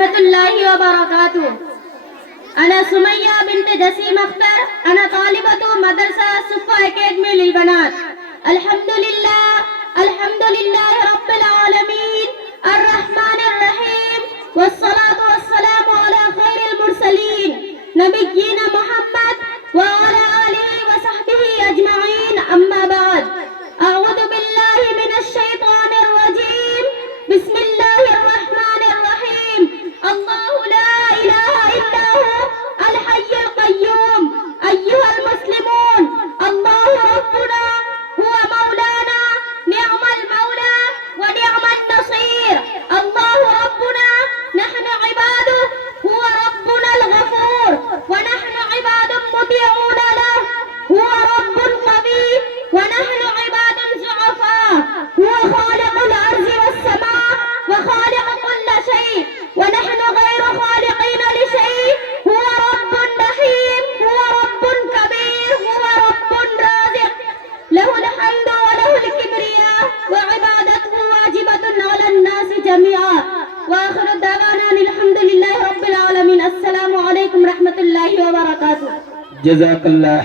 ورحمة الله وبركاته. أنا سمية بنت جسيم أختر. أنا طالبة مدرسة صفا أكاديمي للبنات. الحمد لله رب العالمين الرحمن الرحيم والصلاة والسلام على خير المرسلين نبينا محمد وعلى آله وصحبه أجمعين. أما بعد، أعوذ بالله من الشيطان الرجيم. بسم الله الرحمن الرحيم. الله لا إله إلا هو الحي القيوم. أيها المسلمون، الله ربنا هو مولانا، نعم المولى ونعم النصير. الله ربنا، نحن عباده، هو ربنا الغفور، ونحن عباد مطيعون له. هو رب قوي ونحن عباد ضعفاء. هو خالق الأرض والسماء وخالق كل شيء، ونحن غير خالقين لشيء. هو رب رحيم، هو رب كبير، هو رب رازق، له الحمد وله الكبرياء، وعبادته واجبة على الناس جميعا. وآخر دعوانا الحمد لله رب العالمين. السلام عليكم ورحمة الله وبركاته. جزاك الله